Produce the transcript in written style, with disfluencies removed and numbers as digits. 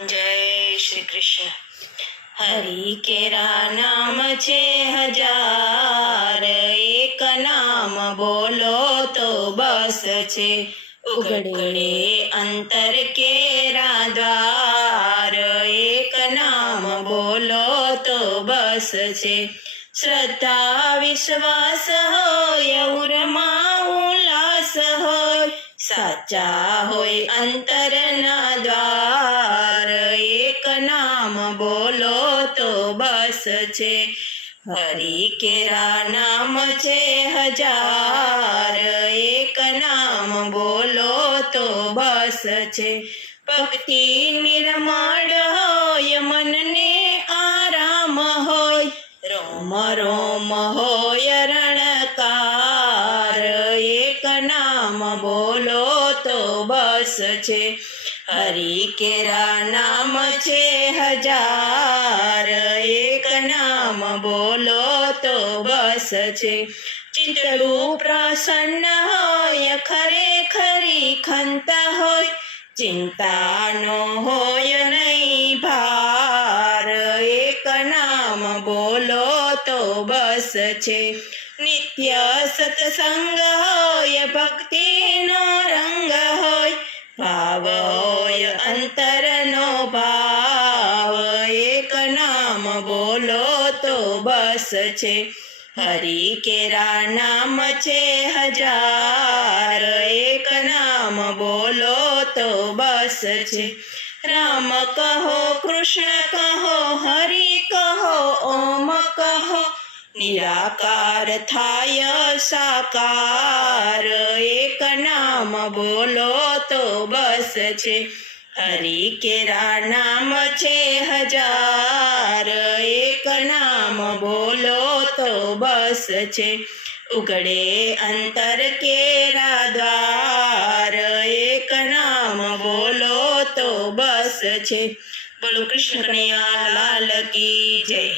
जय श्री कृष्ण। हरि केरा नाम छे हजार, एक नाम बोलो तो बस छे। उगड़े अंतर केरा द्वार, एक नाम बोलो तो बस छे। श्रद्धा विश्वास होय उरमा उल्लास होय, साचा होय अंतरना द्वार, एक नाम बोलो तो बस छे। हरि केरा नाम छे हजार, एक नाम बोलो तो बस छे। भक्ति निर्मळ होय मनने आराम होय, रोम रोम होय रणकार, एक नाम बोलो तो बस छे। हरि केरा नाम छे हजार, एक नाम बोलो तो बस छे। चिंतड़ू प्रसन्न होय खरेखरी खंता होय, चिंता नो होय नहीं भार, एक नाम बोलो तो बस छे। नित्य सत्संग होय भक्ति नो रंग होय, भाव होय अंतर नो भाव, एक नाम बोलो तो बस छे। हरि केरा नाम छे हजार, एक नाम बोलो तो बस छे। राम कहो कृष्ण कहो हरि कहो ओम कहो, निराकार थाय साकार, एक नाम बोलो तो बस छे। हरि केरा नाम छे हजार, एक नाम बोलो तो बस छे। उगड़े अंतर केरा द्वार, एक नाम बोलो तो बस छे। बोलो कृष्ण कन्हैया लाल की जय।